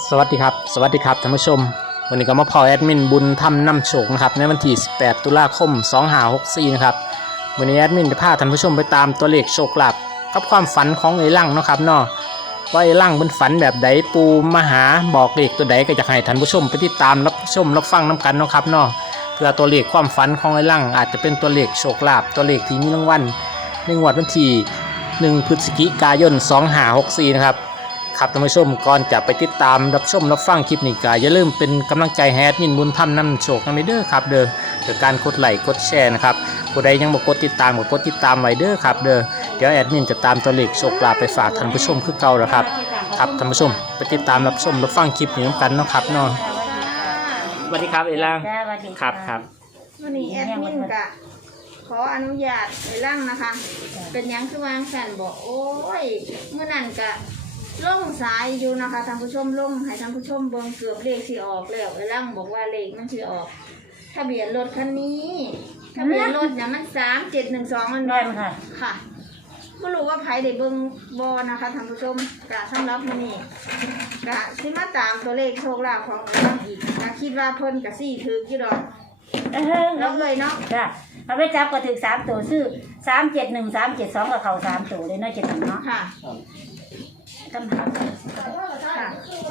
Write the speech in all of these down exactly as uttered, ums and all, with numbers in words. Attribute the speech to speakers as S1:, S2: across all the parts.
S1: สวัสดีครับสวัสดีครับท่านผู้ชมวันนี้ก็มาพอแอดมินบุญทำนำโชคนะครับในวันที่สิบแปดตุลาคมสองห้าหกสี่นะครับวันนี้แอดมินจะพาท่านผู้ชมไปตามตัวเลขโชคลาภกับความฝันของไอ้ลั่งเนาะครับเนาะว่าไอ้ลั่งเป็นฝันแบบใดปูมาหาบอกเลขตัวใดก็จะให้ท่านผู้ชมไปติดตามรับชมรับฟังน้ำกันเนาะครับเนาะเพื่อตัวเลขความฝันของไอ้ลั่งอาจจะเป็นตัวเลขโชคลาภตัวเลขที่มีรางวัลในงวดวันที่หนึ่งพฤศจิกายนสองห้าหกสี่นะครับครับท่านผู้ชมก่อนจะไปติดตามรับชมรับฟังคลิปนี้ก็อย่าลืมเป็นกำลังใจให้แอดมินบุญทำนำโชคกันเด้อครับเด้อโดยการกดไลค์กดแชร์นะครับผู้ใดยังบ่กดติดตามก็กดติดตามไว้เด้อครับเด้อเดี๋ยวแอดมินจะตามตัวเลขโชคลาภไปฝากท่านผู้ชมคือเก่าแล้วครับครับท่านผู้ชมไปติดตามรับชมรับฟังคลิปนี้กันเนาะครับเนาะสวัสดีครับเอล่างครับครับ
S2: วันนี้แอดมินกะขออนุญาตไปร่างนะคะเป็นยังคือวางสันบอกโอ้ยเมื่อนั้นกะล่งสายอยู่นะคะท่านผู้ชมล่งให้ท่านผู้ชมเบิ่งเกือบเลขสิออกแล้วไอ้ร่างบอกว่าเลขมันสิออกทะเบียนรถคันนี้ทะเบียนรถเนี่ยมันสามเจ็ดหนึ่งสองมันได้ค่ะค่ะไม่รู้ว่าไผได้เบิ่งบอนะคะท่านผู้ชมกะสำหรับมื้อนี้กะสิมาตามตัวเลขโชคลาภของไอ้ร่างอีกกะคิดว่าเพิ่นกะสี่ถือกี่ดอกแล้วเลยเนาะ
S3: จ้ะเอาไปจับก็ถึงสามตัวซื้อสามเจ็ดหนึ่งสามเจ็ดสองกับเขาสามตัวเลยเนาะเจ็ดหนึ่งเนาะ
S2: ค่ะ
S3: คำถาม
S2: ค่ะ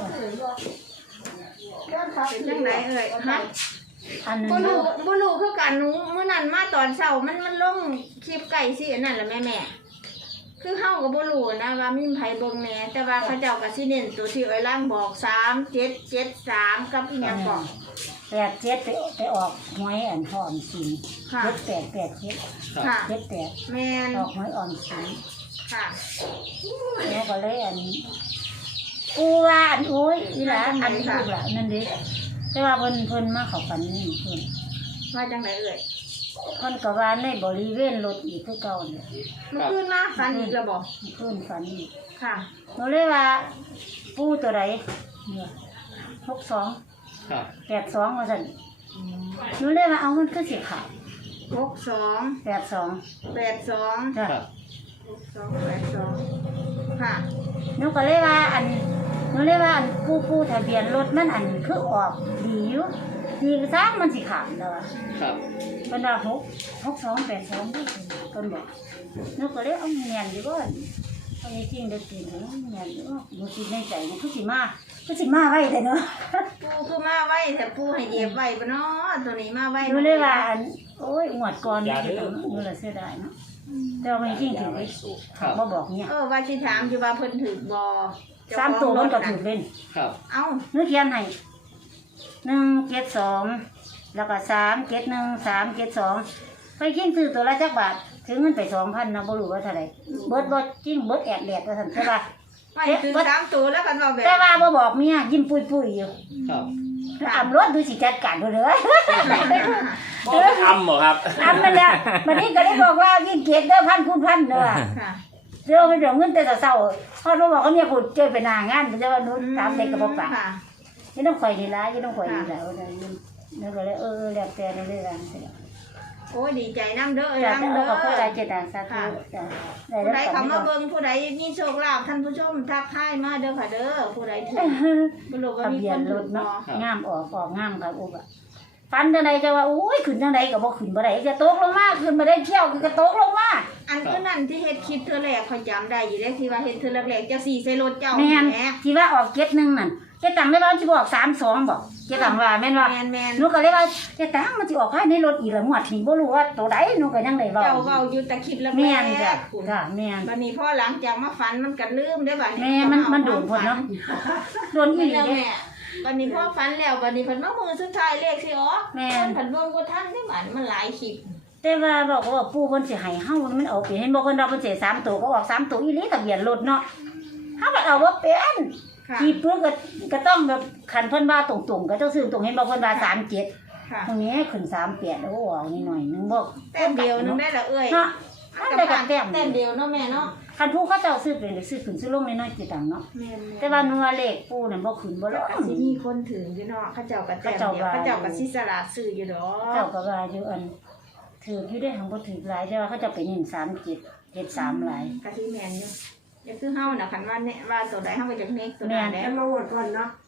S2: เป็นยังไงเอ่ยฮะ
S3: อันนึง
S2: บุรูบุรูคือการหนูเมื่อนั้นมาตอนเช้ามันมันลงคลิปไก่สิอันนั้นแหละแม่แม่คือเฮากับบุรูนะว่ามีไผเบิ่งแหน่แต่ว่าเขาเจ้าก็สิเน้นตัวที่เอ้ยล่างบอกสามเจ็ดเจ็ดสามกับอีหยังบอก
S3: แปดเจ็ดไปไปออกหวยอันหอมสินเจ็ดแปดแปดเจ็ดเจ็ดแปด
S2: แม่น
S3: ออกหวยอ่อนสิน
S2: ค่ะ
S3: แล้วก็เลยอันกูว่าอันโอ้ยอีหล่ะอันลูกหล่ะนั่นดิแต่ว่าเพิ่นเพิ่นมาเข้าฝันนี่เพิ่น
S2: ว่าจังไดเอ่ย
S3: เพิ่นก็ว่าในบริเวณรถอีกคือเก่าเนี่ย
S2: เมื่อคืนมาฝันอีกแล้วบ่
S3: เพิ่นฝันอีก
S2: ค่ะ
S3: หนูเลยว่าปูตัวใดเนี่ยหกสองแปดสองว่าสั่นหนูเลยว่าเอามันคือสิขาด
S2: หกสอง
S3: แปดสอง
S2: แปดสองหกสองแปดสองค่ะ
S3: หนูก็เลยว่าอันหนูเลยว่าอันปูปูทะเบียนรถมันอันคือออกดีอยู่ดีก็ซ้ำมันสิขาดแล้วอ่ะครับเป็นว่าหกหกสองแปดสองที่คนบอกหนูก็เลยเอาเงียนดีกว่าเอาจริงเด็กจริงเนาะเงียนดีว่าหนูคิดในใจมันคือสิมาคือสิมาไว้แต่เนาะ
S2: ปูคือมาไว้แต่ปูให้เย็บไว้ปะเนาะตัวนี้มาไว้
S3: หนูเลยว่าอันโอ้ยหวดก่อนนี่หนูเลยเสียดายเนาะแต่ว่ามันจริงถือเลยบ่บอกเนี่ย
S2: เออว่าสิถามอยู่ว่าเพิ่นถือบ่
S3: สามตัวมันก็ถือเล่น
S1: ครับ
S2: เอ้า
S3: หนูเขียนให้หนึ่งเจ็ดสองแล้วก็สามเจ็ดหนึ่งสามเจ็ดสองไปขิ้งซื้อตัวละจักบาทถึงเงินไปสองพันนะบ่รู้ว่าเท่าไหร่เบิดบ่จริงเบิดแอดแดดว่าซั่นใช่ป่ะ
S2: ไม่ถือสามตัวแล้วกันว่าแบบ
S3: แต่ว่าบ่บอกเมียยิ้มปุยๆอยู่ครับอำรถดูสิจัดการดูเลย
S1: บ่อำบ่ครับ
S3: อำนั่นแหละบัดนี้ก็เลยบอกว่ายิ่งเกตเด้อพันคูณพันเด้อค่ะเดี๋ยวไปเดี๋ยวเงินแต่เช้าๆพอรู้บอกเขาเนี่ยพูดเจอไปหน้างานแต่ว่าหนูตามเด็กก็บ่ปากยังต้องข่อยนี่ล่ะยังต้องข่อยนี่ล่ะแล้วก็เลยเออแล้วแต่ในเรื่องนั้น
S2: โอ้ยดีใจน้ำเด้อน้
S3: ำเด้อขอบคุณหลายเจตนาสาธุ
S2: ผู้ใดเขามาเบิ่งผู้ใดมีโชคลาภท่านผู้ชมทักทายมาเด้อค่ะเด้อผู้ใดถึงบ่รู้ว่ามีคนรถเนาะ
S3: งามออกออกงามครับอุ๊บอ่ะฟันจังไดจะว่าโอ้ยขึ้นจังไดก็บ่ขึ้นบ่ได้จะตกลงมาขึ้นบ่ได้เที่ยวก็ตกลงมา
S2: อันคือนั่นที่เฮ็ดคลิปเธอแรกเขาจำได้อยู่เด้ที่ว่าเฮ็ดเธอแรกๆจะสี่ใส่รถเจ้า
S3: แม่นที่ว่าออกเจ็ดหนึ่งนั่นเจ๊ตังได้ว่าสิบอกสามสองบอกเจ๊ตังว่าแม่นว่าหนูก็เลยว่าเจ๊ตังมันสิออกภายในรถอีกแล้วงวดนี้บ่รู้ว่าตัวใดหนูก็ยังได้เว้า
S2: เจ้าเว้าอยู่แต่คลิปแรก
S3: แม่นจ้ะจ้ะแม่น
S2: บัดนี้พอหลังจากมาฝันมันก็ลืมได้บัดนี้
S3: แม่มันมันโดนพุ่นเนาะโดนอีหลีเด้
S2: บัดนี้พอฝันแล้วบัดนี้เพิ่นมามือสุดท้ายเลขสิออกแม่นเพิ่นเบิ่งบ่ทันได้บัดมันหลายคลิป
S3: แต่ว่าบอกว่าปู่เพิ่นสิให้เฮามันเอาไปเห็นบ่เพิ่นว่าเพิ่นสิสามตัวก็ออกสามตัวอีหลีทะเบียนรถเนาะเฮาก็เอาบ่เป็นที่เพื่อก็ก็ต้องแบบขันเพิ่นว่าตรงๆก็ต้องซื้อตรงเห็นบ่เพิ่นว่าสามเจ็ดตรงนี้ขึ้นสามแปดโอ้โหนิดหน่อยนึงบ่
S2: แต้มเดียวนึงได้ละเอ้ย
S3: เนาะได้กับแต้ม
S2: แต้มเดียวเนาะแม่เนาะ
S3: คันผู้เขาเจ้าซื้อเป็นซื้อขึ้นซื้อลงน้อยๆสิตังเนาะแต่ว่านัวเลขปู่นั่นบ่ขึ้นบ่ลง
S2: สิมีคนถึงอยู่เนาะเขาเจ้าก็แต้มเดียวเขาเจ้าก็สิสละซื้ออยู่ดอก
S3: เจ้าก็ว่าอยู่อันถืออยู่ได้ของบ่ถือหลายแต่ว่าเขาจะไปเน้นสามเจ็ด เจ็ดสามหลาย
S2: ก็สิแม่นอยู่อย่าคือเฮาน่ะคันว่าเนี่ยว่าตัวใดเฮาก็จักเน็กตัวนั้นแหละ
S4: มาโหวตก่อนเนาะ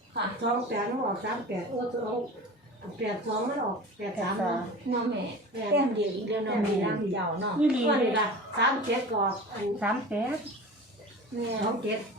S2: ค่ะ
S4: สองแปดมันออกสามแปดโอ้สองแปดสองมันออกแปดสาม
S2: น้องแม่แต้มเดียวอีกแล้วน้องแม่ร่างเจ้าเนาะ
S3: อีหลี
S4: ส่วน
S3: เล
S4: นี้
S3: ย
S4: ละสามเจ็ดก็อัน
S3: สามแปด
S2: แม่
S4: สองเจ็ด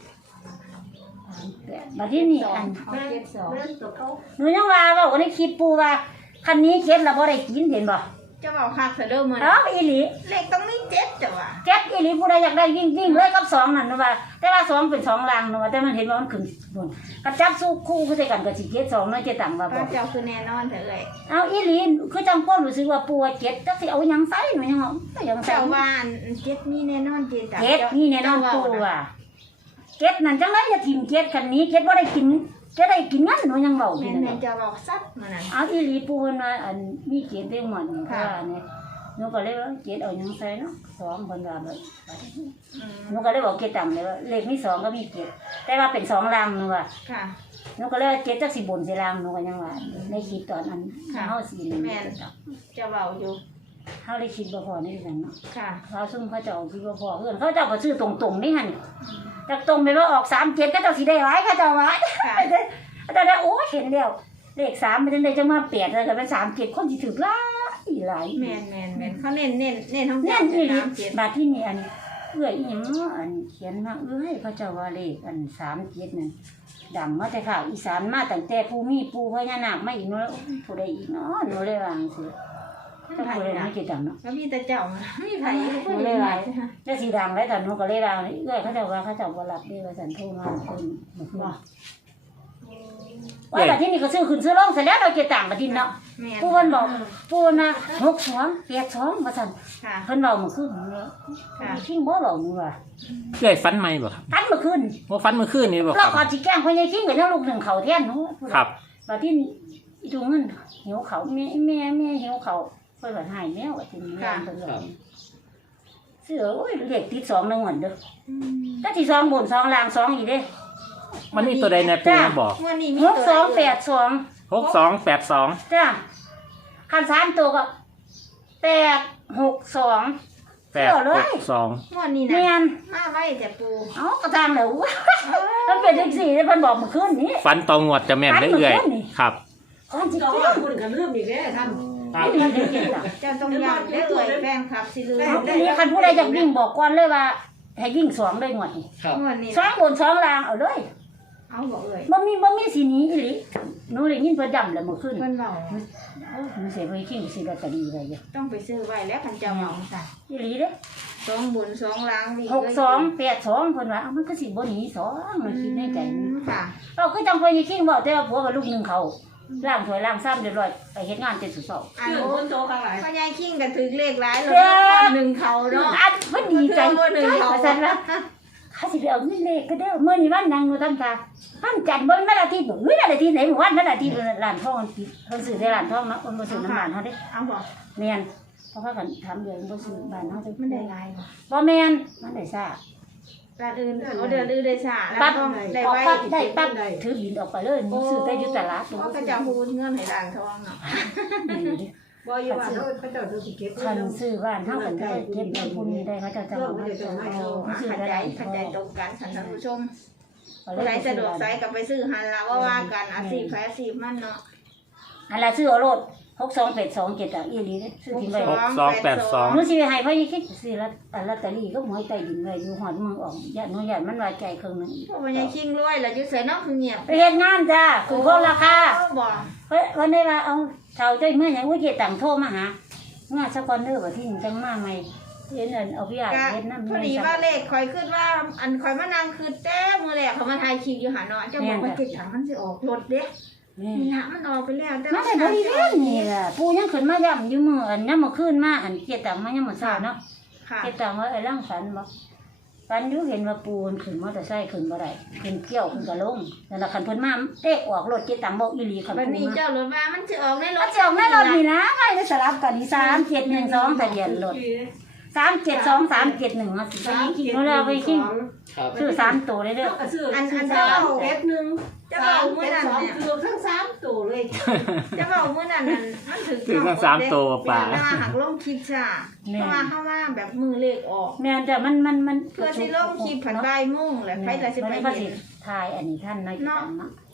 S3: บัดที่นี่
S2: สอ
S3: อั
S2: ง
S3: น
S2: เอาเจ็ดสอง
S4: เล่นตัวเขา
S3: หนูยังว่าเว่าวันนี้คลิปปูว่าคันนี้เก็ดแล้วบ่ได้กินเห็นบ่
S2: จะบอกคักเสะเด้อมื้อ
S3: เอ้า
S2: นี้
S3: อีหลี
S2: เลขต้องมีเจ็ดจ้ะว่ะ
S3: เก็ดอีหลีผู้ใดอยากได้ยิ่งยิ่งเลยกับสองนั่นนะว่าแต่ว่าสองเป็นสองลางนะว่าแต่มันเห็นว่ามันขึ้นบนกระจับสู้คู่คือใส่กันก็สิเก็ดสองเนาะเจะต่างว่า
S2: พ
S3: บ่
S2: ระเจ้าคือแน่นอนเถอะเอ้ย
S3: เอาอีหลีคือจังความรู้สึกว่าปูว่าเก็ดจักสิเอาหยังใส่หนูยังเอาก็ยังใส่
S2: เจ้าว่าอันเจ็ดมีแน่นอนเจ็ดจ้ะ
S3: เก็ดนี่แน่นอนปูว่าเก็ดนั่นจังไดอย่าทิ่มเก็ดคันนี้เก็ดบ่ได้กินจะได้กินงั้นหนูยังเว้าอ
S2: แม่
S3: ยู่
S2: น
S3: นั่น
S2: แม่นจะบอกซัดมื้อนั้น
S3: เอาอีหลีปูเพิ่นว่าอันมีเก็ดได้หมดนี่
S2: ค่ะ
S3: ว่าเนี่ยหนูก็เลยว่าเก็ดเอาหยังใส่เนาะสองเพิ่นว่าแบบ
S2: อืม
S3: หนูก็เลยบอกเก็ดต่ำเลยว่าเลขมีสองก็มีเก็ดแต่ว่าเป็นสองลางหนูว่า
S2: ค่ะ
S3: หนูก็เลยว่าเก็ดจักสิบนสิลางหนูก็ยังว่าในคลิปตอนนั้นเฮาสิเลย
S2: แม่นจะเว้าอยู่
S3: เฮาได้คิดบ่พอนี่กันเนาะ
S2: ค่ะ
S3: เขาซุ่มเขาเจ้าคิดบ่พอเพื่อนเขาเจ้าก็ซื้อตรงๆนี่หั่นแต่ตรงไปว่าออกสามเจ็ดก็เจ้าสิได้หลายเขาเจ้าว่า
S2: ค่ะ
S3: แต่ได้โอ้เห็นแล้วเลขสามมันจังได๋จะมาแปดแล้วก็เป็นสามเจ็ดคนสิถึกหลายหลาย
S2: แม่นแม่นแม่นเขาเน้นเน้นเน้นท้อง
S3: นั่
S2: เจ้าน
S3: อีหลี
S2: สามเจ็ด
S3: บาดที่นี่อันเอื้อยอีหยังเนาะอันเขียนมาเอ้ยเขาเจ้าว่าเลขอันสามเจ็ดนั่นดังมาแต่ข่าวอีสานมาตั้งแต่ปู่มีปู่พญานาคมาอีกเนาะผู้ใดอีกเนาะหนูเลยว่าจังซี่ถ้าผู้ใดไม่คิดดังเนาะ
S2: แล้วมีแต่เจ้ามีไผ
S3: หนูเลยว่าแล้วสิดังได้แต่หนูก็เลยว่าเอื้อยเขาเจ้าว่าเขาเจ้าบ่รับเด้ว่าสันโทรมาเพิ่นบ่คือว่าว่าแต่ที่นี่ก็ซื้อขึ้นซื้อลงเสร็จแล้วเราเก็บตังค์มาดินเนาะ
S2: แม่น
S3: ปู่เพิ่นบอกปู่นะหกสองแปดสองว่าซั่น
S2: ค่ะ
S3: เพิ่นเว้าเมื่อคืนนี้
S2: ค่ะ
S3: ทิ้งบ่เว้าหนูว่า
S1: เอ้ยฟันไหมบ่ครับ
S3: ตันเมื่อคืน
S1: ว่าฟันเมื่อคืนนี่บ่ค
S3: เรา
S1: รับ
S3: ก่อนสิแกล้งพ่อใหญ่ทิ้งกับเจ้าลูกหนึ่งเขาแท่นหนู
S1: ครับ
S3: ว่าที่อีดูเงินหิวเขาแม่แม่แม่หิวเขาเพิ่นว่าหายแมวว่าที่นี่เพิ่นว่าเสือโอ้ยเด็กติดสองนึงเหมือนเด้อ
S2: อืม
S3: ถ้าที่สองบนสองล่างสองอีกเด้
S1: มันนี่ตัวใดในปูมาบอก
S2: เมื่อนี้มี
S3: หกสองแปดสอง
S1: หกสองแปดสอง
S3: จ้าคันสามตัวก็แปดหกสอง
S1: แปดหกสอง
S2: เมื่อนี้
S3: แม่
S2: นะ
S3: น
S2: มาไว้แต่ปู
S3: เอ้ากระทางแล้วมันเป็นจังซี่เด้เพิ่นบอกเมื่อคืนนี้
S1: ฟันตองวดจะแม่นได้เอื่อย
S3: ฟันเมื่อคืนนี่
S1: ครับ
S3: ก่อนสิ
S4: สอง
S3: เที่ยง
S4: คนกันเริ่มอีกแล้วท่าน
S1: ครับ
S3: ไม่มีเด็กๆหรอก
S2: เจ้าต้องย้ำได้อเลยแฟนคลับสิลืม
S3: เอาทีนี้คันผู้ใดอยากวิ่งบอกก่อนเลยว่าให้วิ่งสองเลยงวดนี้
S1: ครับ
S2: เมื่อนี้
S3: สองบนสองล่างเอาเลย
S2: เอาบอกเลย
S3: บ่มีบ่มีสีนี้อีหลีหนูเลยยินเพิ่นย้ำแล้วเมื่อคืน
S2: เพิ่นเว้า
S3: เอ้าหนูเสียไปคิงสิลอตเตอรี่ไว้อยู่
S2: ต้องไปซื้อไว้แล้วคันเจ้าเมาซะ
S3: อีหลีเด้
S2: สองบุญสองล้างดี
S3: หกสองแปดสองเพิ่นว่าเอ้ามันก็สิบ่หนีสองมันคิดในใจ
S2: อืมค่ะ
S3: เอาคือจังเพิ่นคิงบอกแต่ว่าผัวกับลูกหนึงเขาล้างถ้วยล้างซ้ำเรียบร้อยไปเฮ็ดงานเต็มสุดเซา
S2: อัน
S4: เชื่อ
S2: โอ้
S4: คนโตกันหลาย
S2: พ่อยายคิงก็ถือเลขหลาย
S3: เด้
S2: แล้
S3: อ
S2: วหนึ่งเขาเนาะ
S3: อันเพิ่นดีใจ
S2: เพื่อนบ่หนึ่งเขา
S3: ว่าซั่นว่าเขาสิไปเอาเงินเลขก็เด้อมื้อนี้วันหยังหนูทำตาวันจันทร์เบิ่งวันอาทิตย์บ่มื้อวันอาทิตย์ไหนหมู่วันวันอาทิตย์ร้านทองมันปิดเพิ่นซื้อได้ร้านทองเนาะเพิ่นบ่ซื้อน้ำบ้านเฮาเด้
S2: เอาบอก
S3: แม่นเพราะว่ากันทำเดือนบ่ซื้อบ้านเฮาเด้
S2: มันได้หลายบ่
S3: บ่แม่นมันได้ซ่า
S2: ร้านอื่นเขาเดือนอื่นได้ซ่าแล้ว
S3: ปั๊บ
S2: ก็ได้
S3: ออก
S2: ไว้
S3: ปั๊บได้ปั๊บถือบินออกไปเลยหนูซื้อแต่อยู่ตลาดหนู
S2: เขาก็จะฮู้เงินให้ร้านทองเนาะ
S4: บ่อยู่ว่าเขาพระเจ้าจะสิเก็บ
S3: คันซื้อบ้านเฮาก็ได้เก็บเงินพวกนี้ได้เขาจะจำเอามาจองเอาซื้อ
S2: เข้า
S3: ได้
S2: ใจ
S3: หลาย
S2: เข้าใจตรงกันท่านผู้ชม
S3: พอ
S2: ผู้ใด
S3: เลย
S2: สะดวกใช้ก็ไปซื้อหันละว่าว่ากันอาชีพแพ้อาชีพมันเนาะ
S3: อันละซื้อเอาโลดหกสองแปดสองเจ็ดอ่ะอีหลีเด้ซื้อทิ้งไว้
S1: หกสองแปดสอง
S3: หนูสิไปให้พ่อยี่คิดซื้อลอตลอตเตอรี่ก็หวยใต้ดินไว้อยู่หอดเมืองออกญาติหนูญาติมันไว้ใจครึ่งนึง
S2: พวกมันยังคิงรวยแล้วอยู่เสยเนาะคือเงียบ
S3: ไปเฮ็ดงานจ้าคือพวกราคา
S2: บ่
S3: เฮ้ยวันนี้ว่าเอาเท่าใจเมื่อหยังอุ้ยเจตังโทรมาหาเมื่อสักวันเด้อว่าที่จังมาใหม่เฮ็ดเงินเอาพี่อา
S2: ก็
S3: เฮ็ดน้ำ
S2: พอดีว่าเลขคอยขึ้นว่าอันคอยมานั่งคือแต้มื้อแรกเขามาถ่ายคลิปอยู่หาเนาะเจ้าบอกว่าจิตถังมันสิออกรถเด้นี่ละมันออกไปแล้วแต่
S3: มันได้บริเวณนี่ล่ะปู่ยังขึ้นมาย่ำอยู่มื้ออันยามมื้อคืนมาอันเจตังมายามมื้อเช้าเนาะ
S2: ค่ะ
S3: เจตังว่าไอ้ร่างฝันบ่ฝันอยู่เห็นว่าปู่มันขึ้นมอเตอร์ไซค์ขึ้นบ่ได้ขึ้นเกี่ยวขึ้นก็ลงนั่นล่ะคันเพิ่นมาเตะออกรถเจตังบอกอีหลีคัน
S2: วัน
S3: ปู่
S2: นี้
S3: มา
S2: เจ้ารถว่ามันสิออกในร
S3: ร
S2: ถ
S3: ถเจ้าแม่รถนี่นะไม่ได้สลับกันนี่สามเจ็ดหนึ่งสองทะเบียนรถสามเจ็ดสองสามเจ็ดหนึ่งอ่ะสิไปคิดเวลาไปคิดซื้อสามตัวเลยเด้อ
S4: ก็ซื้อ
S2: อันอัน
S4: สา
S2: เจ้าม
S4: เจ็ดหนึ่ง
S2: จะ
S4: สา
S2: เว้าม มื้อ
S4: เจ็ด
S2: นั้น
S4: สอง
S2: เนี่ย
S4: ซื้อทั้งสามตัวเลย
S2: จะเว้ามื้อนั้นนั่นมันถึง
S1: ถือทั้งสามตัวป่า
S2: เวลาหักลงคลิปจ้าเพราะว่าเข้ามาแบบมือเลขออก
S3: แม่นแต่มันมันมัน
S2: เพื่อสิลงคลิปผันบ่ายโมงแหละใครก็สิไป
S3: มันก็สิ
S2: เห็น
S3: ทายอันนี้ท่านน้อยจังเนาะ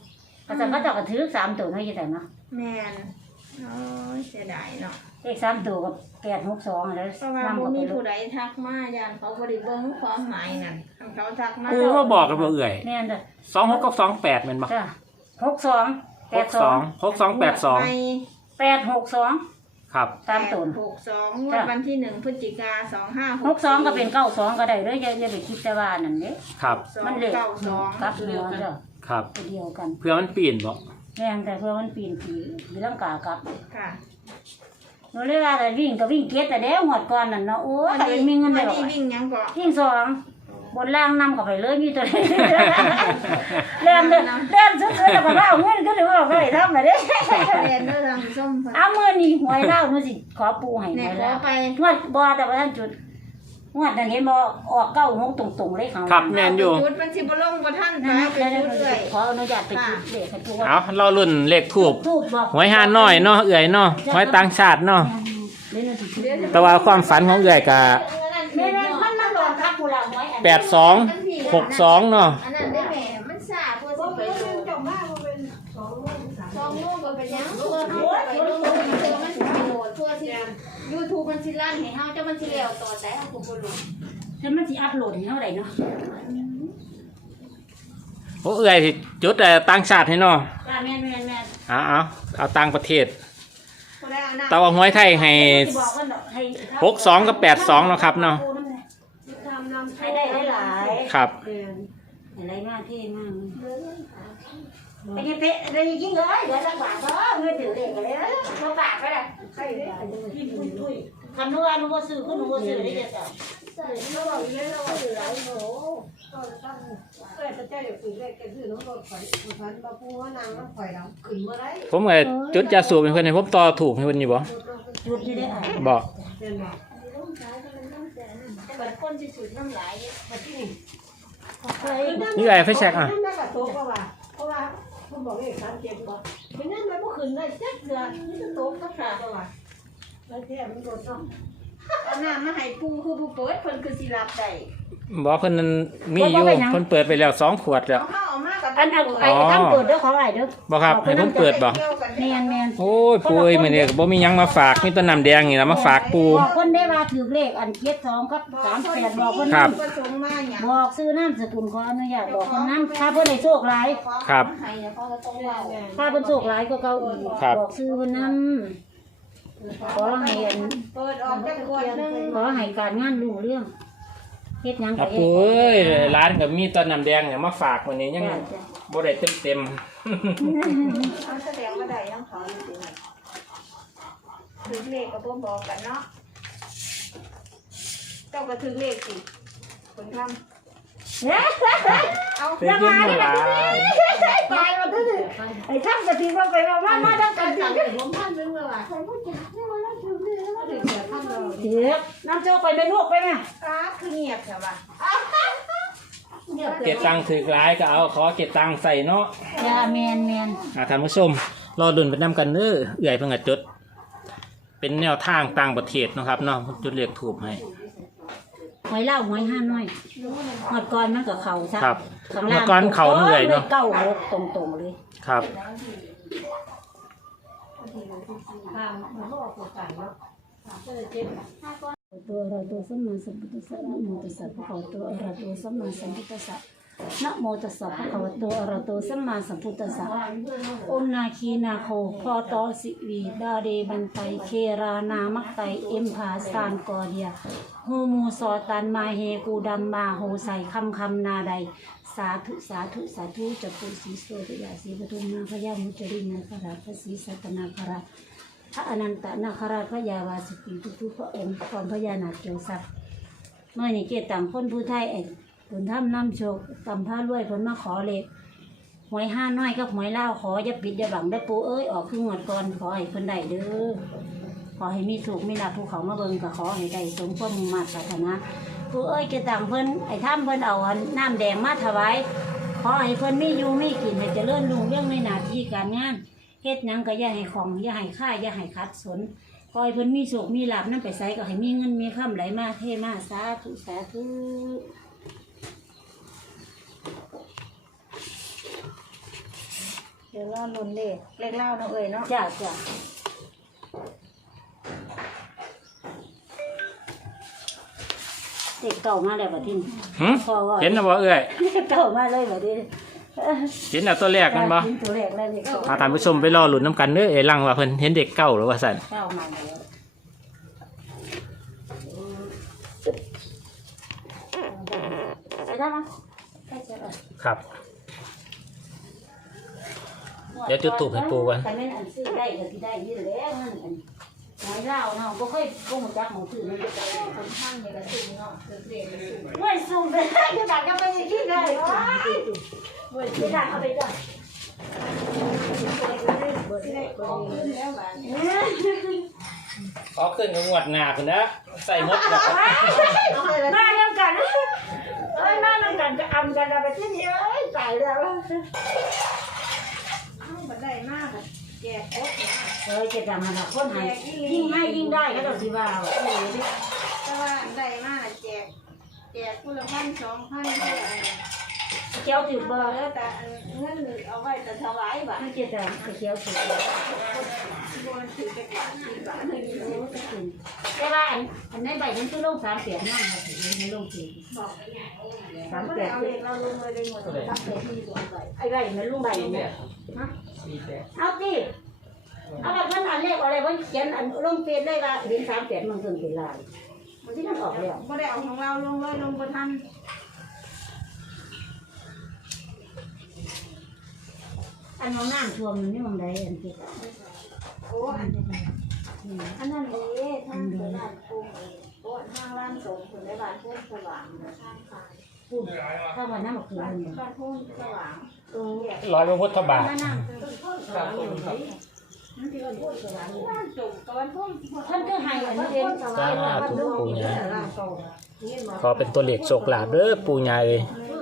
S3: กระสันเขาเจ้าก็ถือสามตัวน้อยจังเนาะ
S2: แม่นโอ้ยเสียดายเนาะ
S3: เลขสามตัวกับแปดหกสองอะไร
S2: เพราะว่า
S3: นํ
S2: บ่
S3: กับ
S2: มี
S3: ไป
S2: ผู้ใดทักมาย่านเขาบ่ได้เบิ่งความหมายนั่นคันเขาทักมา
S1: ปูก็บอกกันบ่เอื่อย
S3: แม่นเด้อ
S1: สองหกกับสองแปดแม่นบ่
S3: จ้ะหกสองแป
S1: ห
S3: ด
S1: ก
S3: ส
S1: ส
S3: อ
S1: อง งหกสองแปดสอง
S2: ไป
S3: แปดหกสอง
S1: ครับ
S3: ตามตัว
S2: หกสองงวดวันที่หนึ่งพฤศจิกาสองห้า
S3: หกสองก็เป็นเก้าสองก็ได้เด้ออย่าอย่าไปคิดแต่ว่านั่นเด้
S1: ครับ
S2: สอง
S3: มันเลข
S2: เก้าสอง
S3: กับหัวเด้อ
S1: ครับ
S3: ตัวเดียวกัน
S1: เพื่อมันปีนบ่
S3: แม่งแต่เพื่อมันปีนผีผีลังกากลับ
S2: ค่ะ
S3: หนูเลยว่าแต่วิ่งก็วิ่งเก็ตแต่เด้วหอดก่อนนั่นเนาะโอ้ย
S2: วัน
S3: แต่
S2: นี้
S3: มีเงินได้
S2: วัน
S3: หรอก
S2: นี้วิ่งยังก่อน
S3: วิ่งสองบนล่างนำกับไปเลยมีตัวไหนเล่นเล่นเล่นสุดๆแล้วก็เอาเงินก็ถือว่าเอาไปทำมาเด้
S2: เรียนด้วยทางส้มเพิ่น
S3: เอาเมื่อนี่หวยเล่าหนูสิขอปูให้ห
S2: เนี่
S3: วย ย
S2: ขอ
S3: แล้ว
S2: ไป
S3: งวดบ่แต่ว่าท่านจุดงวดนั้นเห็นบ่ออกเก้าหกตรงๆเลยเขา
S1: ครับแม่นอยู่
S2: จุดมันสิบ่ลงบ่ทันไป
S3: นะ
S2: ไป
S3: แล้ว
S2: จุดเลย
S3: ขออนุญาตไปจุดเลขให้ปูว่า
S1: เอาเรารุ่นเลขทูบ
S3: ทูบบอก
S1: หวยหาน้อยเนาะเอื่อยเนาะหวยต่างชาติเนาะ
S3: เล่นสิจุด
S1: แต่ว่าความฝันของเอื่อยก็
S3: แม่ๆมันมันโดนครับปูละหวยอัน
S1: แปดสองหกสองเนาะ
S2: อันนั้นได้แม่มันซ่าเพื่อสิไปโดน
S4: เจ้ามาบ่เป็นสองโมงสาม
S2: สองโมงก็เป็นหยังเพื่อเฮาไปลงเพื่อมันสิไปโหลดเพื่อสิ YouTube มันสิลั่นให้เฮาเจ้ามันสิแล้วต่อแต่เฮาก็บ่รู้
S3: ฉันมันสิอัพโหลดให้เท่าไหร่เนาะ
S1: โอ้เอื่อยสิจุดแต่ต่างชาติให้เนาะ
S3: จ้าแม่นแม่นแม่น
S1: เอาเอาเอาต่างประเทศ
S2: บ่ได้เอาน้ำ
S1: แต่ว่าหวยไทยให้
S3: สิบอกว่าให้
S1: หกสองกับแปดสองเนาะครับเนาะ
S4: ทำนำ
S3: ให้ได้หลาย
S1: ครับ
S4: เดือน
S3: ๆอะไรมากที่มากไปยังเป๊ะไปยังยิงเลยเดี๋ยวจะฝากก็เงินถือเด็กเลยมาฝากก็ได้
S4: ใครได้ที่ปุ้ยปุ้ย
S3: คำนู้นนู้นซื้อก็นู้นซื้อได้จะ
S4: เราบอกอยู่แล้วเราเหลือโหก็ต้องเอ้ยพระเจ้าอยู่ปีแรกแกคือน้องรถข่อยพันมาพูว่านางน้ำข่อยเราขึ้นเมื่อไร
S1: ผมก็จุดจะสูบเป็นเพื่อนให้ผมต่อถูกให้เพิ่นอยู่บ่
S3: จุดที่ได้อ่ะ
S1: บอก
S4: เดือนบอก
S2: แต่บัดคนสิสูดน้ำลาย
S4: มาที่นี่
S3: เคย
S1: นี่ไอ้ไฟแช็กอ่ะ
S4: นั่นน่ะกับโต๊ะก็ว่าเพราะว่าคุณบอกเลขสามเจ็ดบอกเพราะนั้นมันก็ขึ้นได้แจ๊กเดือนนี่จะโต๊ะก็ขาดก็ว่าแล้วแท้มันโดนเนาะ
S2: เอาน้ำมาให้ปูคือผู้เปิดเพิ่นคือสิรับได้
S1: บอกเพิ่นนั้นมีอยู่เพิ่นเปิดไปแล้วสองขวดแล้ว
S2: เอาเข้าเอามากับ
S3: อันเอาไปทั้งเปิดเด้อขอไหวเด้อ
S1: บ่ครับให้ผมเปิดบ่
S2: เกี่ยวกัน
S3: แมนแมน
S1: โอ้ยปูเอ้ยมื้อนี้ก็บ่มีหยังมาฝากมีแต้นน้ำแดงนี่ล่ะมาฝากปู
S3: บอกคนได้ว่าถือเลขอันเจ็ดสองกับสามแปดบอกคน
S1: ครั
S3: นั้
S1: บ
S3: น
S2: ประสงค์มาหยัง
S3: บอกซื้อน้ำสกุลขออนุญาตบอกคนนั้นถ้าเพิ่นได้โชคหลาย
S1: ครับ
S2: ให้เขาก็ต้องเว้า
S3: ถ้าเพิ่นโชคหลายก็เก่าอีก
S1: ครับ
S3: บอกซื้อเพิ่นนั้นขอให้อัน
S2: เปิดออกจักขวดหนึง
S3: ขอให้การงานรุ่งเรื่องเฮ็ดหยัง
S1: ครั
S3: ก็
S1: บ
S3: เฮ็
S1: ปู
S3: ด
S1: เอ้ยร้านก็มีแต้นน้ำแดงเนี่ยมาฝากมื้อนี้ยังบ่ได้เต็ม
S2: เอาแสดงว่าได้ยังเขาอยู่ดีถึงเลขก็บ่บอกกันเนาะเจ้าก็ถึงเลขสิคนทำเอา
S1: ๆเป็นยังไงล่ะ
S3: ตายมาตื้อไอ้ท่านก็สิว่าไปว่ามามาทั้งกัน
S4: จำเป็นผมพันนึงแล้วล่ะใครพูดจาเนี่ยวันละถึงเลยแล้วถึงแต่พันเรา
S3: เดี๋ยวน้ำโจกไปไปลวกไปแม่
S2: อ้าคือเงียบใช่ป่ะ
S1: เก็บตังค์ถือหลายก็เอาขอเก็บตังค์ใส่เนาะ
S3: จ้าแมนแมน
S1: อ่าท่านผู้ชมรอดุนไปนํกันเด้อเอื้อยเพิ่นก็จดเป็นแนวทางต่างประเทศเนาะครับเนาะจุดเลขถูกให้
S3: หอยเล่าหอยห้าน้อยหอดก่อนมันกับเขาซะ
S1: ครับ
S3: ข้าง
S1: เมื่
S3: ล่า
S1: อง ก่อนเขาเหนื่อยเนาะ
S3: เก้าหกตรงๆเลย
S1: ครับ
S4: ข้ามมันก็ออกตัวกันเนาะก็เลยเจ็บ
S3: ตัวเราตัวสัมมาสัมพุทธัสสะนะโมตัสสะภะคะวะโตอะระหะโตสัมมาสัมพุทธัสสะนะโมตัสสะภะคะวะโตอะระหะโตสัมมาสัมพุทธัสสะโอมนาคีนาโคพอตอสิวีดาเดบันไตเครานามักไตเอ็มพาสานกอเดียโฮมูสอตันมาเฮกูดัมมาโฮใส่คำคำนาใดสาธุสาธุสาธุจัปุสีโสติยาสีปทุมนาพยามุจรินาคราชพระศรีสัตนาคราชพระอนันตนาคราชพระยาวาสุกีทุกๆพระองค์พร้อมพญานาคเกียวศักดิ์เมื่อนี้เกตต่างคนผู้ไทยเองผลถ้ำน้ำโชคตำผ้ารวยผลมาขอเลขหวยห้าน้อยกับหวยเล่าขออย่าปิดอย่าบังได้ปูเอ้ยออกขึ้นงวดก่อนขอให้คนใดเด้อขอให้มีสุขมีลาภภูเขามาเบิ่งก็ขอให้ได้สมความมุ่งมั่นปรารถนาปูเอ้ยเกตต่างเพิ่นไอ้ถ้ำเพิ่นเอาอันน้ำแดงมาถวายขอให้เพิ่นมีอยู่มีกินให้เจริญรุ่งเรื่องในหน้าที่การงานเฮ็ดหยังก็อย่าให้ของอย่าให้ค่าอย่าให้ขัดสนขอให้เพิ่นมีสุขมีลาภนั่นไปใส่ก็ให้มีเงินมีคำไหลมาเทมาสาธุสาธุ
S2: ดี๋ยวรอลุ้นเลขเลขเล่าเนาะเอ่ยเนาะ
S3: จ้าจ้าเด็กเก่ามาแล้วบัดนี้
S1: หึ
S3: พอว่า
S1: เห็นนะบ่เอ้ย
S3: เก่ามาเลยบัดนี้
S1: เห็นแล้วตัวแรกมันบ่
S3: เห็นตัวแรกแล้วเด็กเก่า
S1: พาท่านผู้ชมไปรอลุ้นน้ำกันเด้อเอ้ยลังว่าเพิ่นเห็นเด็กเก่าหรือว่าซั่น
S3: เก่ามาแล้วไปได้มั้ยไปเจอ
S1: ครับ เดี๋ยวจุดธูปให้ปู่ก่อน
S3: แต่แม่นอันซื้อได้ก็สิได้อยู่แล้วนั่นอันหอยลาวเนาะบ่ค่อยบ่ฮู้จักหม้องซื้อมันจะได้
S2: คนข้างเนี่ยก็สูงเนาะเด็กเด็กก็สูง
S3: ไม่สูงไปได้ก็ดักก็ไปคิดได้ว้ายเว้ยไปดักเอาไปจ้ะ
S2: ที่ได้ออกขึ้นแล้วบ้านนี้
S1: ขอขึ้นกับงวดหน้าพุ่นนะใส่หมดแล้ว
S3: มาน้ำกันเอ้ยมาน้ำกันจะอำกันเอาไปที่นี่เอ้ยตายแล้ว
S2: เอ้าบันไดมากแจกครบเนี่ย
S3: เอ้ยจะทำอะไรคนให้ยิ่งให้ยิ่งได้ก็ต้องสิว่า
S2: แต่ว่าได้มากแจกแจกผู้ละพันสองพันเท่าไหร่
S3: เขียวถือ
S2: เบ
S3: บ่
S2: อร์แล้วแต่เงินเอาไว้แต่ถวายบาท
S3: มันจะแต่เขียวถือ
S2: บนถือไปกว่าสี่บาทเลยโอ้
S3: แต่ว่าอันอันในใบนั้นคือลงสามเสียงนั่งค่ะในลงสี่
S2: บอก
S3: สาม
S2: ไม่
S3: เสี
S2: ได้
S3: ยง
S2: เอาเด็กเราลงเลยเลยหมดเลยตั้งแต่ที่ตัวไป
S3: ไอ้ใบมันลุงใบเนี่ยเอาสิเอาแบบนั้นอันเลขอะไรวะเขียนอันลงเฟซได้ว่าเห็นสามเสียงมันเกินเป็นลายมันที่มันออกแล้ว
S2: ไม่ได้เอาของเราลงเลยลงบนทัน
S3: อันน้องน้ำท่วมมันนี่มองใดอันที่
S2: โอ้อันนี้อันนั้นเอ๊ะทางเดินบ้านกุ้งโอ้ทางร้านสงถึงได้บ้านพุ่งสว่างทางซ้าย
S3: พูดถ้าวันนั้นมันคือ
S2: บ้าน
S3: อันนี้
S2: บ้านพุ่งสว่าง
S1: ร้อยพระพุทธบาท
S3: มานั่งต้นสว่างอยู่นี่นั่นที่เราพูดสว่างอยู่
S2: บ้านจุกกับบ้านพุ่ง
S3: ท่านก็ให้อันนี้เด่นสว่างว่าวันลูกนี่
S1: ขอเป็นตัวเลขโชคลาภเด้อปู่ย่าเอ้ย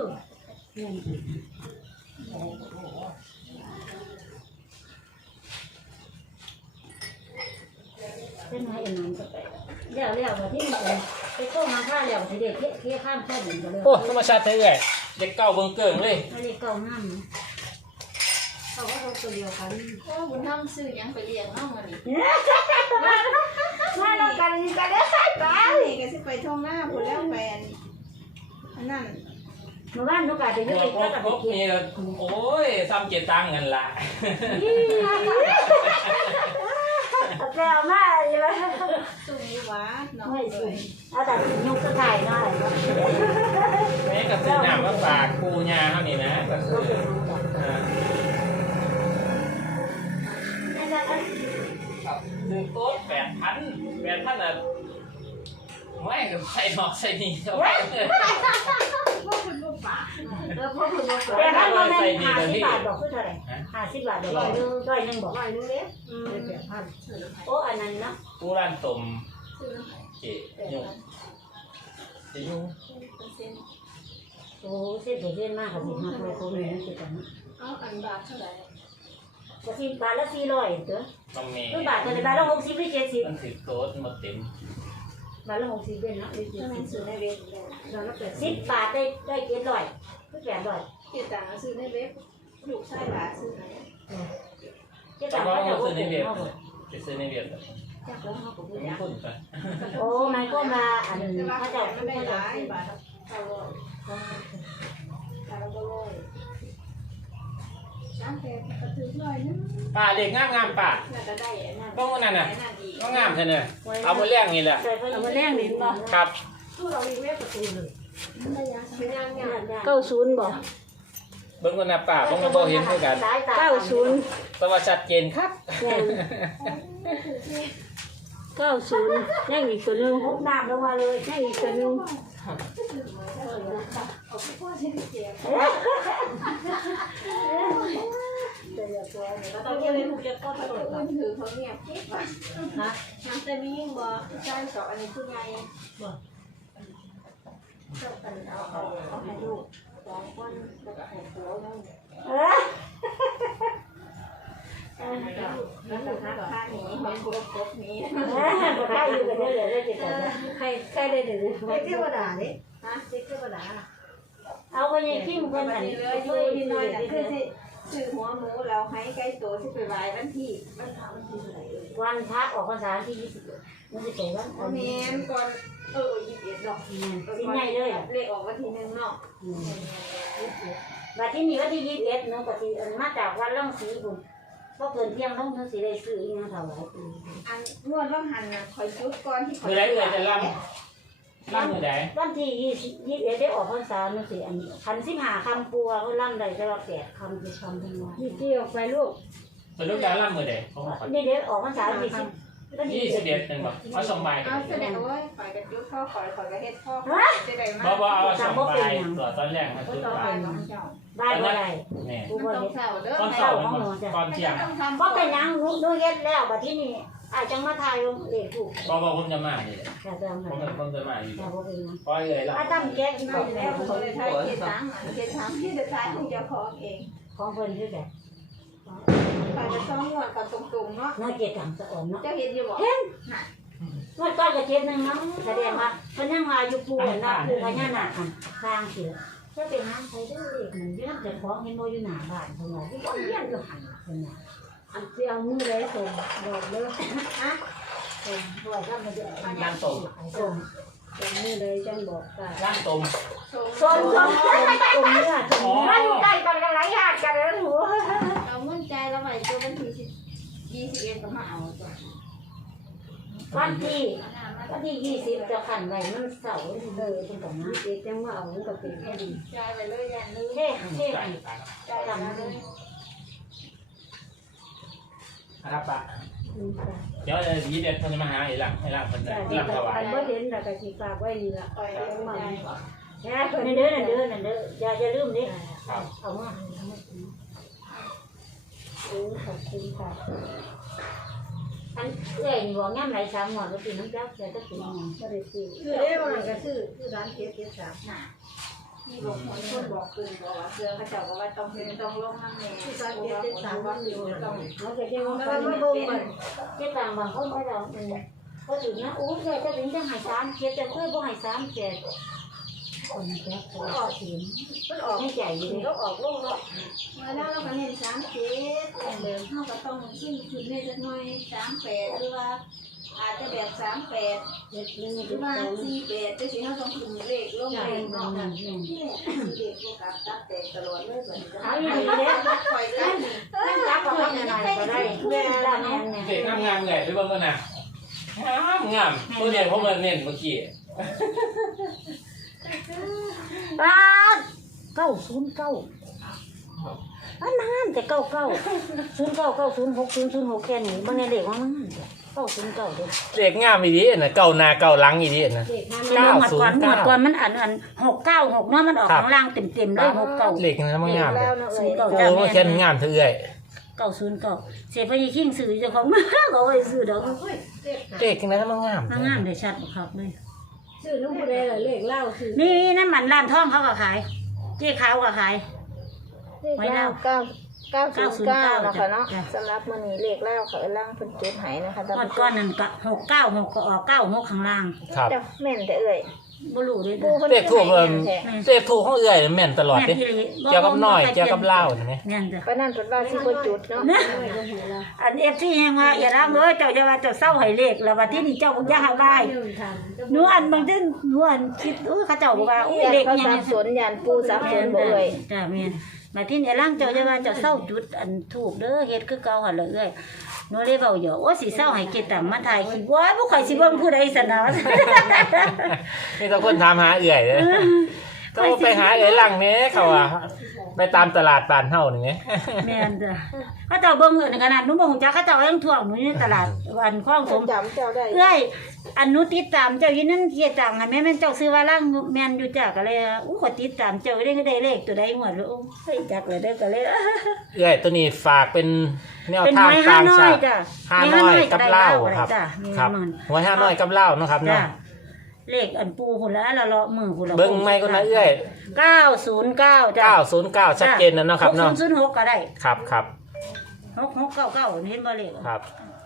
S3: เป็นไงอันนั้นก็ไปเลี้ยวเลี้ยวมาที่นี่ไปโค้งมาข้าเลี้ยวสิเด็กเที่ยข้ามข้าหนึ่งก็เลย
S1: โอ้ธรรมชาติแท้เอ้ยเด็กเก่าเบิ่งเกิ่งเลย
S3: ไม่ได้เก่าห้าม
S2: เขาก็ตัวเดียวกันโอ้บุญทำซื้อยังไปเลี้ยงน้องมันนี่
S3: มาเรากันกันได้ใส่ไป
S2: นี่ก็สิไปท่องหน้าพุ่นแล้วแฟนอันนั้น
S3: เมื่อวานลูกอาจจะยุ่งอีกแล้วกับ
S1: ครบ
S3: เด็ก
S1: นี่โอ้ยซ้ำเจ็ดตังค์กันล่ะ
S3: แปลมาอยู่แล้ว
S2: สุ่มอยู่วัดเนาะ
S3: ไม่สูงเอาแต่ยุกสะถ่ายหน่อย
S1: แม่ก็ซื้อน้ำมาฝากปู่ย่าเฮานี่นะก็คืออ่าซื้อโต๊ะแปดพันแปดพันอ่ะไม่ก็ใส่นอกใส่นี่เท่าไหร่
S2: พวกคุณลูกป่า
S3: แล้วพวกคุณบอกแต่ถ้าเราไม่ห้าสิบบาทบอกคือเท่าไหร่ห้าสิบบาทเดี๋ยวร้อยนึงร้อยนึงบอก
S2: หน่อยนึงเล็ก
S3: แปดพันโอ้อันนั้นเนาะ
S1: ผู้ร้านต้ม
S2: ซื้อ
S1: เกะยุ่งสิยุ่ง
S2: เป็นเส้น
S3: โอ้เส้นเส้นมากค่ะสิห้าตัวคนนี้คือกัน
S2: เอาอันบาทเท่าไหร่
S3: ก็สิบบาทละสี่ร้อยเด้อ
S1: น้องเมย์
S3: คือบาทตัวบาทละหกสิบหรือเจ็ดสิบ
S1: มันถือโต๊ะมาเต็ม
S3: บาทละหกสิบเป็นเนาะหรือเจ็ด
S2: ถ้ามัน
S3: สิ
S2: ซื้
S3: บ
S2: อในเว็บ
S3: เราละแปดสิบบาทได้ได้เจ็ดร้อยคือแปดร้อย
S2: เกี่ยวต่างซื้อในเว็บลูกชายบาทซื้อไหน
S3: เจ็ด
S1: แต่
S3: บาท
S1: ว่า
S3: ก็จะ
S1: เรา
S3: ห
S1: ซื้
S3: ก
S1: อใน
S3: สิบ
S1: เว็บ
S3: เนาะ
S1: ไปซื้อในเว็บแบบ
S2: จากผมเขาก็พูด
S1: มี
S2: ยาก
S1: คนไป
S3: โอ้ไม่ก็มาอัน
S2: แต่ว่า
S3: ถ้า
S2: แต่
S3: จะ
S2: มันได้หลายบาทเท่าร้อยบาทละร้อยน้ำแข็งกระถือหน่อยนึง
S1: ป่าเด็กงามงามป่า
S2: น่าจะได้นั่น
S1: ต้องวันนั้นน่ะ
S2: นั่นอีก
S1: ต้องงามใช่ไหมเอามาเลี้ยงนี่แหละ
S3: เอามาแลกนี่บ่
S1: ครับ
S2: ตู้เรามีเว็บประตูเลยเป็นยังไง
S3: เก้าศูนย์บ่
S1: เบิ่งกันนะป่าเบิ่งมาบ่เห็นคือกัน
S3: เก้าศูนย์
S1: แตว่าชัดเจนครับ
S3: เก้าศูนย์ยังอีกตัวนึงหกน้ำลงมาเลยยังอีกตัวนึง
S2: ตอนนี้เลยถูกจะก็ถนนคนถือเขาเงียบฮะน้ำแต่มียิ่งบ่ใช่สองอันนี้คือไงบ่ชอบกันเอาเอาเอาให้ลูกสองคนแล้วก็ให้ผัวแล้ว
S3: เออ
S2: แล้วก็หาข้างนี้ให้ครบครบนี้
S3: บ่ได้อยู่กันได้เลยได้จิตใจใครใครได้เดี๋ยวนี้
S4: เด็กเทวดาเนี่ย
S2: ฮะ
S4: เด็กเทวดา
S3: เอาไปยังขี้มัน
S2: วั
S3: กัน
S2: น
S3: อัน
S2: นี้
S3: นี้
S2: เล
S3: เลย ย
S2: ช่
S3: ช่
S2: ว
S3: วย ย
S2: นิ
S3: นิ
S2: ด
S3: ด
S2: ห
S3: ห
S2: น่
S3: น่
S2: อ
S3: อย ย
S2: นะ
S3: คื
S2: คือ อ
S3: สิ
S2: สิซื้อหัวหมูเราให้ไก่โตที่ไปไหว้วันที่วันพระวันที่เท่าไหร่เอ่ย
S3: วันพระออกพรรษาที่ยี่สิบมันจะเป็นวัน
S2: โอเมนก่อนเออยี่สิบเอ็ดดอก
S3: สิ่งใหญ่เลย
S2: เลขออกวันที่หนึ่งเนาะ
S3: บัดที่นี่วันที่ยี่สิบเอ็ดเนาะก็สิมาจากวันล่องสีบุญบ่เกินเที่ยงต้องถึงสิได้ซื้ออีหยังถวายปู่
S2: อันนวดว่างหันน่ะคอยจุดก่อนที่คอย
S1: มือใดเอ่ยจะล่ำล่ำมือใด
S3: วันที่ยี่สิบ ยี่สิบเอ็ดได้ออกพรรษาเนาะสิอันคันสิบห้าคำปัวเพิ่นล่ำได้แต่ว่าแปดคำคือคำเพิ่นว่า
S4: ยี่สิบออกไปลูก
S1: สรุปแล้วล่ำมือใดเขาบอก
S3: นี่เด้ออกพรรษายี่สิบ
S1: ยี่สิบเอ็ดหนึ่งบอกเอาสองใบ
S2: เอาแสดงว่าคอยกับจุดพ่อคอยคอยกับเฮ็ดพ่อจะได้มา
S1: บ่บ่เอาสองใบตัวตอนแรกมา
S2: ก็
S1: จุด
S2: ต่อ
S1: ไป
S2: ไปของเจ้า
S3: ได้บ่ได้
S1: นี่
S3: กู
S2: มัน
S3: บ่
S2: ต้อง
S3: เฮ็ด
S2: เศร้าเด้อ
S1: ตอนเช้ามันก่อนเที่ยง
S2: ต้องทำ
S3: บ่เป็นหยังรู้รู้เฮ็ดแล้วบัดที่นี่อาจจังมาถ่ายลงเลขถูก
S1: บ่บ่ผมจะมาเลย
S3: แต่จัง
S1: ผม
S3: ได๋
S1: ผมจะมาอยู่
S3: แต่บ่เป็นหยัง
S1: ปล่อยเลยล่ะ
S3: อาจารย์แก้อีก
S2: นั่
S3: บ่
S2: นแห
S3: แล้
S2: ละ
S3: ว
S2: ผมเลยใช้เกียรติตังค์เกียรติตังค์ที่จะใช้ของเจ้าของเอง
S3: ของเพิ่นคือแบบ
S2: คอยจะต้องนวดกันตรงๆเนาะ
S3: น้อยเจ็ดถังสะอ่อนเนาะ
S2: เจ้าเห็นอยู่บ่
S3: เห็นนวดก้อนก็เจ็ดนึงเนาะแสดงว่าเพิ่นยังว่าอยู่ปู่น่ะปู่พญานาคสร้างสิถ้าเป็นน้ำใช้ได้เลขมันยืนแต่ของเห็นบ่อยู่หน้าบ้านเพิ่นว่าที่ต้องเรียนอยู่หั่นเพิ่นว่า
S4: อันเสียมือเลยส่งบอกเลย
S3: ฮะเพิ่นด้วยก็มันจะ
S1: ล่างตรง
S3: ส่ง
S4: ส่งมือเลยจังบอกตา
S1: ล่างตรง
S3: ส่งส่งตรงเนี้ยตรงมันอยู่ใกล้กันกันหลายญาติกันแล้วหนู
S2: เอาเงินใจเราไว้ตัววันที่ยี่สิบเอ็ดก็มาเอาจ้ะ
S3: วันที่วันที่ยี่สิบจะขันไว้มันเสาร์เลยเป็นกับน้า
S4: เด็กจังว่าเอากับเป็นแค่ดี
S2: ใจไปเลยยันเลย
S3: เท่เท่
S1: ใจ
S2: ใจไปเลย
S1: นะครับปะ
S4: อืมค่ะ
S1: เดี๋ยวยี่สิบเอ็ดคนจะมาหาอีหลังให้หลังคนจะ
S4: แต่
S1: ล่ำถวาย
S4: เมื่อเห็นแต่กะสิฝากไว้นี่ละ
S2: ปล่อย
S4: ยั
S2: เรื่อง
S4: งมา
S2: ใจ
S3: แค่คนเด้อนั่นเด้อนั่นเด้ออย่าอย่าลืมดิ
S1: ครับ
S3: เอามา
S4: เออขอบคุณค่ะ
S3: อันเอ้ยนี่บอกง่ามไหลสามหมดก็ปีน้ำเจ้าแต่ก็ปีนึง
S4: ก็ได้ซื้อคือได้มาก็ซื้อคือร้านเก็บเก็บสาม
S2: น่ะที่บอกคนคนบอกคืนบอกว่าเสือเขาเจ้าบอกว่าต้องเป็นต้องลงนั่งแน่ที่ตอนเก็บเจ็ดสามวันอยู่ต้อง
S4: เขาจะยัง
S2: แล้ว
S4: ฟั
S2: ก็
S4: น
S2: ไม่
S4: ไม่
S2: บ
S4: บ
S2: ง
S4: ง
S2: มั
S4: มัน น
S3: เจ็ดต่างบางคนเขาจะเป็นเขาถึงนะอู้เคยจะถึงจะหายสามเจ็ดจะเคยบ่หายสามเจ็ดคนแก่เขาออกเสียง
S2: มันออก
S3: ให้ใจอยู่
S2: ถึง
S3: ดิ
S2: ก็ออกลงเนาะเมื่อแล้วเราก็เน้นสามเจ็ดเดิมเขาก็ต้องขึ้นจุดนี้จะหน่อยสามแปดหรือว่าอาจจะแบบสามแปด
S4: เจ็ดหนึ่ง
S2: หรื
S4: จุ
S2: อ
S4: ด
S2: ว่า
S4: สอง
S2: สี่แปดจะสิเขาต้องขึ้นเลขลงเลขเนาะที่แรกสี่เด็กโอกาสตัดแต่ตลอดเลยเหมือนกัน
S3: เอาอย่างนี้เลย
S2: คอยกัน
S3: นั่งจับกับเขาหน่อยก็ได้แม่ละแม่เนี่ย
S1: เด็กงามงามเลยไปเบิ่งกันนะงามงามตัวเดียวผมเลยเน้นเมื่อกี้
S3: ป้าเก้าศูนย์เก้าอันนั้นแต่เก้าเก้าศูนย์เก้าเก้าศูนย์หกศูนย์ศูนย์หกแค่นี้บางในเด็กว่ามันเก้าศูนย์เก้าเด็ก
S1: เด็กงามอีดีน่ะเก่านาเก่าหลังอีดีน่ะ
S4: เด็กห้า
S3: เก้าหมดก่อนหมดก่อนมันอันอันหกเก้าหกเนาะมันออกข้างล่างเต็มเต็มเลยหกเก้า
S1: เด็กนั้นมันงามเลย
S3: ศูนย์เก้า
S1: โอ้
S3: จ้า
S1: มัน
S3: แม่
S1: แค่งามเท่าเอ้ย
S3: เก้าศูนย์เก้าเสียพยี่ขิงสื่อเจ้าของมาเขาไปซื้อดอก
S1: เด็กนั้นมันงาม
S3: งามเลยชัดครับเลย
S4: ซื้อน้องผู้ใดล่ะเลขเล่าซื้อ
S3: นี่นั่นมันร้านทองเขาก็ขายเจ๊ขาวก็ขาย ไว้แล้ว
S2: เก้าเก้าศูนย์เก้านะคะเนาะ
S3: จ้ะ
S2: สำหรับมื้อนี้เลขแล้วเขาล่างเพิ่นจุดให้นะคะท่าน
S3: ก้อน
S2: ผู้ช
S3: ก้อน
S2: ม
S3: นั่นก็หกเก้าหกก็ออกเก้าหกข้างล่าง
S1: ครับ
S2: แต่แม่นแต่เอ่ย
S3: บ่รู้เลย
S2: ปู
S3: นะ
S2: เพิ่น
S1: เด็กถูก
S2: ให้
S1: เอิ่ม
S2: แท้
S1: เด็กถูกของเอ้ยแม่นตลอดเด้เกี่ยวกับน้อยเกี่ยวกับเหล้าใช่ไหม
S3: แม่นจ้ะ
S2: ปานนั้นเพิ่นว่าสิบ่จุดเนาะ
S3: อันเอฟซีแฮงว่าอย่ารับเลยเจ้าจะว่าเจ้าเศร้าให้เลขแล้วว่าที่นี่เจ้าบ่อยากให้ได้หนูอันบางทีหนูอันคิดเออเขาเจ้าบอกว่าอุ้ย
S2: ยาน
S3: เลข
S2: เขา
S3: ยัง
S2: สับสนยานปูสับสนบ่เอ่ย
S3: จ้ะแม่นมาที่นี่ร่างเจ้าจะว่าเจ้าเศร้าจุดอันถูกเด้อเฮ็ดคือเก่าหั่นละเอ้ยหนูเลยเว้าอยู่โอ้สิเศร้าให้เกตัมมาถ่ายคลิปว้ายบ่ค่อยสิเบิ่งผู้ใดซะนะ
S1: นี่ต้องคนถามหาเอื่อยเลยต้องไปหาเอื่อยหลังนี้เขาอ่ะไปตามตลาดบ้านเฮานี่ไง
S3: แม่นจ้ะเขาเจ้าเบิ่งเอิ้นขนาดหนูบ่ฮู้จักเขาเจ้ายังท่วงหนูอยู่ในตลาดวันคลองสม
S2: จำเจ้าได้
S3: เอ้ยอันหนูติดตามเจ้าอยู่นั่นเกียจังให้แม่แม่นเจ้าซื้อว่าล่างแม่นอยู่จักก็เลยอู้ขอติดตามเจ้าได้ก็ได้เลขตัวใดหมดเลยโอ้ยจักเลยได้ก็เลย
S1: เอื่อยตัวนี้ฝากเป็นแนว
S3: เป็น
S1: ทาง
S3: ไม้ห้า
S1: ต่าง
S3: น้อ
S1: ชาย ติ
S3: จ้ะ
S1: ห้าน้อยกับเหล้าครับ
S3: จ้ะ
S1: ครับ
S3: มี
S1: หวยห้าน้อยกับเหล้าเนาะครับ
S3: จ้ะ
S1: เนาะ
S3: เลขอันปูพุ่นละละเลาะมือพุ่นละ
S1: เบิ่งไม่ก็นะเอื้อย
S3: เก้าศูนย์เก้าจ้ะ
S1: เก้าศูนย์เก้าชัดเจนนะเนาะครับเนาะ
S3: หกศูนย์หกก็ได้
S1: ครับครับ
S3: หกหกเก้าเก้าเห็นบ่เลข
S1: ครับ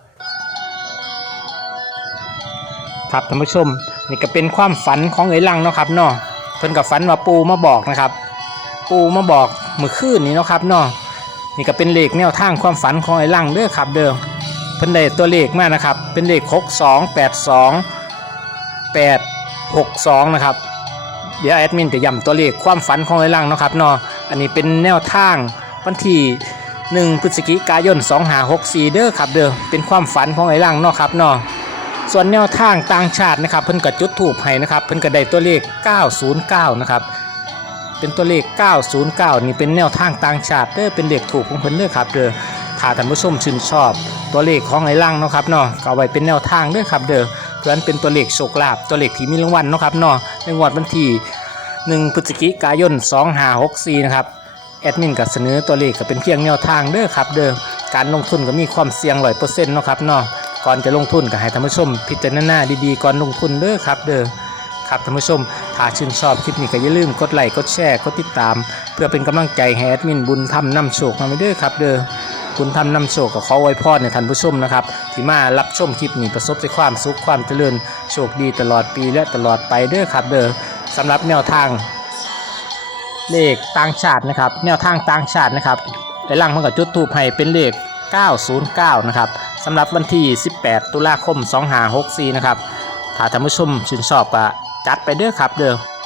S1: ครับท่านผู้ชมนี่ก็เป็นความฝันของเอ๋ยหลังเนาะครับเนาะเพิ่นกับฝันว่าปูมาบอกนะครับ ปูมาบอกเมื่อคืนนี้เนาะครับเนาะนี่ก็เป็นเลขแนวทางความฝันของไอ้ลังเด้อครับเด้อเพิ่นได้ตัวเลขมานะครับเป็นเลขหกสอง แปดสอง แปดหกสองนะครับเดี๋ยวแอดมินจะย้ำตัวเลขความฝันของไอ้ลังเนาะครับเนาะอันนี้เป็นแนวทางวันที่หนึ่งพฤศจิกายนสองห้าหกสี่เด้อครับเด้อเป็นความฝันของไอ้ลังเนาะครับเนาะส่วนแนวทางต่างชาตินะครับเพิ่นก็จุดธูปให้นะครับเพิ่นก็ได้ตัวเลขเก้าศูนย์เก้านะครับเป็นตัวเลขเก้าศูนย์เก้านี่เป็นแนวทางต่างชาติเด้อเป็นเลขถูกของเพิ่นเด้อครับเด้อถ้าท่านผู้ชมชื่นชอบตัวเลขของไอ้ลังเนาะครับเนาะก็เอาไว้เป็นแนวทางเด้อครับเด้อเพื่อนเป็นตัวเลขโชคลาภตัวเลขที่มีรางวัลเนาะครับเนาะในงวดวันที่หนึ่งพฤศจิกายนสองห้าหกสี่นะครับแอดมินก็เสนอตัวเลขก็เป็นเพียงแนวทางเด้อครับเด้อการลงทุนก็มีความเสี่ยง ร้อยเปอร์เซ็นต์ เนาะครับเนาะก่อนจะลงทุนก็ให้ท่านผู้ชมพิจารณาดีๆก่อนลงทุนเด้อครับเด้อครับท่านผู้ชมถ้าชื่นชอบคลิปนี้ก็อย่าลืมกดไลค์กดแชร์กดติดตามเพื่อเป็นกำลังใจให้แอดมินบุญธรรมนำโชคนำเด้อครับเด้อบุญธรรมนำโชคก็ขออวยพรในท่านผู้ชมนะครับที่มารับชมคลิปนี้ประสบแต่ความสุขความเจริญโชคดีตลอดปีและตลอดไปเด้อครับเด้อสำหรับแนวทางเลขต่างชาตินะครับแนวทางต่างชาตินะครับไอ้ลังมันก็จุดธูปให้เป็นเลขเก้าศูนย์เก้านะครับสำหรับวันที่สิบแปดตุลาคมสองห้าหกสี่นะครับถ้าท่านผู้ชมชื่นชอบก็จัดไปเด้อครับเด้อ